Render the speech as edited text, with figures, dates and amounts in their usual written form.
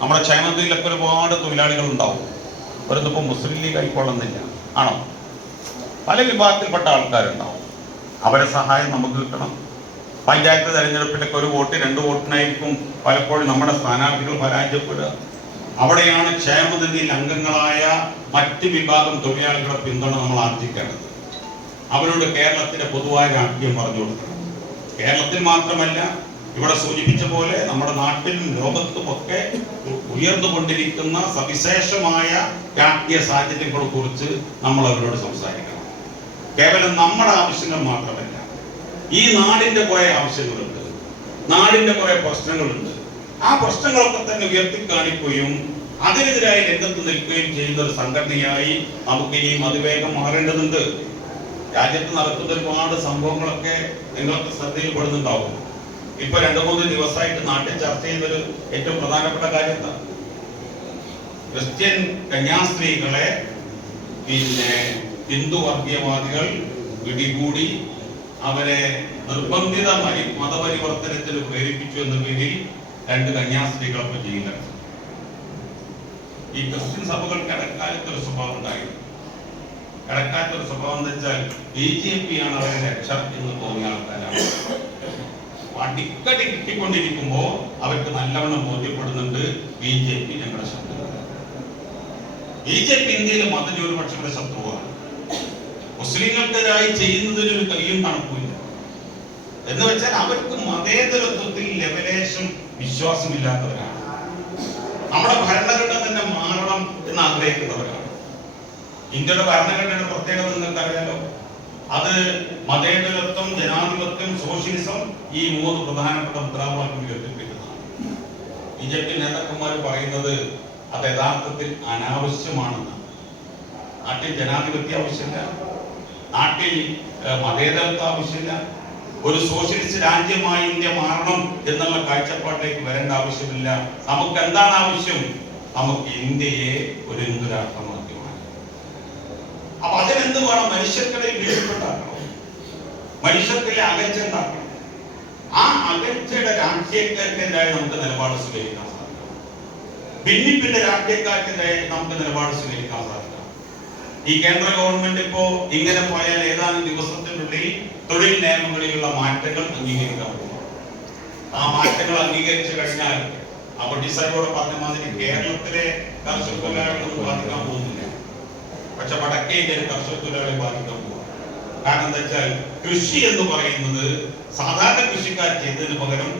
നമ്മുടെ ക്ഷേമത്തിലൊക്കെ ഒരുപാട് തൊഴിലാളികൾ ഉണ്ടാവും. അവരൊന്നിപ്പോൾ മുസ്ലിം ലീഗ് ആയിക്കൊള്ളുന്നില്ല, ആണോ? പല വിഭാഗത്തിൽപ്പെട്ട ആൾക്കാരുണ്ടാവും. അവരെ സഹായം നമുക്ക് കിട്ടണം. പഞ്ചായത്ത് തെരഞ്ഞെടുപ്പിലൊക്കെ ഒരു വോട്ട് 2 വോട്ടിനായിരിക്കും പലപ്പോഴും നമ്മുടെ സ്ഥാനാർത്ഥികൾ പരാജയപ്പെടുക. അവിടെയാണ് ക്ഷേമനിധിയിൽ അംഗങ്ങളായ മറ്റ് വിഭാഗം തൊഴിലാളികളെ പിന്തുണ നമ്മൾ ആർജിക്കേണ്ടത്. അവരോട് കേരളത്തിന്റെ പൊതുവായ രാഷ്ട്രീയം പറഞ്ഞു കൊടുക്കണം. കേരളത്തിൽ മാത്രമല്ല, ഇവിടെ സൂചിപ്പിച്ച പോലെ നമ്മുടെ നാട്ടിലും ലോകത്തുമൊക്കെ ഉയർന്നുകൊണ്ടിരിക്കുന്ന സവിശേഷമായ രാഷ്ട്രീയ സാഹചര്യങ്ങളെ കുറിച്ച് നമ്മൾ അവരോട് സംസാരിക്കണം. കേവലം നമ്മുടെ ആവശ്യങ്ങൾ മാത്രമല്ല, ഈ നാടിന്റെ കുറെ ആവശ്യങ്ങളുണ്ട്, നാടിന്റെ കുറെ പ്രശ്നങ്ങളുണ്ട്. ആ പ്രശ്നങ്ങളൊക്കെ തന്നെ ഉയർത്തി കാണിക്കുകയും അതിനെതിരായി രംഗത്ത് നിൽക്കുകയും ചെയ്യുന്ന ഒരു സംഘടനയായി നമുക്ക് ഇനിയും അതിവേഗം മാറേണ്ടതുണ്ട്. രാജ്യത്ത് നടക്കുന്ന ഒരുപാട് സംഭവങ്ങളൊക്കെ നിങ്ങൾക്ക് ശ്രദ്ധയിൽപ്പെടുന്നുണ്ടാവും. ഇപ്പൊ 2-3 ദിവസമായിട്ട് നാട്ടിൽ ചർച്ച ചെയ്യുന്നൊരു ഏറ്റവും പ്രധാനപ്പെട്ട കാര്യം എന്താ? ക്രിസ്ത്യൻ കന്യാസ്ത്രീകളെ ഹിന്ദു വർഗീയവാദികൾ പിടികൂടി അവരെ നിർബന്ധിത മതപരിവർത്തനത്തിന് പ്രേരിപ്പിച്ചു എന്ന പേരിൽ 2 കന്യാസ്ത്രീകളൊക്കെ ജയിലിലാണ്. ഈ ക്രിസ്ത്യൻ സഭകൾക്ക് ഇടക്കാലത്തൊരു സ്വഭാവം ഉണ്ടായിരുന്നു. ഇടക്കാലത്തൊരു സ്വഭാവം എന്ന് വെച്ചാൽ BJP ആണ് അവരെ രക്ഷ എന്ന് തോന്നിയ ആൾക്കാരാണ്. അടിക്കടി കിട്ടിക്കൊണ്ടിരിക്കുമ്പോ അവർക്ക് നല്ലവണ്ണം ബോധ്യപ്പെടുന്നുണ്ട് BJP ഞങ്ങളുടെ ശത്രുവാണ്. BJP ഇന്ത്യയിലെ മതന്യൂനപക്ഷങ്ങളുടെ ശത്രുവാണ്. മുസ്ലിങ്ങൾക്കെതിരായി ചെയ്യുന്നതിനൊരു കയ്യും കണക്കുമില്ല. എന്ന് വെച്ചാൽ അവർക്ക് മതേതരത്വത്തിൽ ലെവലേശം വിശ്വാസമില്ലാത്തവരാണ്. നമ്മുടെ ഭരണഘടന തന്നെ മാറണം എന്ന് ആഗ്രഹിക്കുന്നവരാണ്. ഇന്ത്യയുടെ ഭരണഘടനയുടെ പ്രത്യേകത നിങ്ങൾക്കറിയാലോ. അത് മതേതരത്വം, ജനാധിപത്യം, സോഷ്യലിസം, ഈ 3 പ്രധാനപ്പെട്ട മുദ്രാവാക്യം ഉയർത്തിപ്പിക്കുന്നതാണ്. BJP നേതാക്കന്മാർ പറയുന്നത് അത് യഥാർത്ഥത്തിൽ അനാവശ്യമാണെന്ന്. നാട്ടിൽ ജനാധിപത്യം ആവശ്യമില്ല, നാട്ടിൽ മതേതരത്വം ആവശ്യമില്ല, ഒരു സോഷ്യലിസ്റ്റ് രാജ്യമായി ഇന്ത്യ മാറണം എന്നുള്ള കാഴ്ചപ്പാട്ടിലേക്ക് വരേണ്ട ആവശ്യമില്ല. നമുക്ക് എന്താണ് ആവശ്യം? നമുക്ക് ഇന്ത്യയെ ഒരു ഹിന്ദു രാഷ്ട്രമാക്കി മാറ്റണം. അപ്പൊ അതിനെന്ത് വേണം? മനുഷ്യർക്കിടയിൽ വീഴ്ചയുണ്ടാക്കണം, മനുഷ്യർക്കിടയിൽ അകൽച്ച ഉണ്ടാക്കണം. ആ അകൽച്ചയുടെ രാഷ്ട്രീയക്കാർക്കെതിരായി നമുക്ക് നിലപാട് സ്വീകരിക്കാൻ സാധിക്കും. ഭിന്നിപ്പിന്റെ രാഷ്ട്രീയക്കാർക്കെതിരായി നമുക്ക് നിലപാട് സ്വീകരിക്കാൻ സാധിക്കും. ഈ കേന്ദ്ര ഗവൺമെന്റ് ഇപ്പോ ഇങ്ങനെ പോയാൽ ഏതാനും ദിവസത്തിനുള്ളിൽ തൊഴിൽ നിയമങ്ങളിലുള്ള മാറ്റങ്ങൾ അംഗീകരിക്കാൻ പോകും. ആ മാറ്റങ്ങൾ അംഗീകരിച്ചു കഴിഞ്ഞാൽ അപ്പൊ ഡിസൈബോടെ പറഞ്ഞ മാതിരി കേരളത്തിലെ കർഷക തൊഴിലാളികളൊന്നും ബാധിക്കാൻ പോകുന്നില്ല. പക്ഷെ വടക്കേ ഇന്ത്യയിലെ കർഷക തൊഴിലാളികളെ ബാധിക്കാൻ പോകും. കാരണം എന്താ വെച്ചാൽ കൃഷി എന്ന് പറയുന്നത് സാധാരണ കൃഷിക്കാർ ചെയ്തതിന് പകരം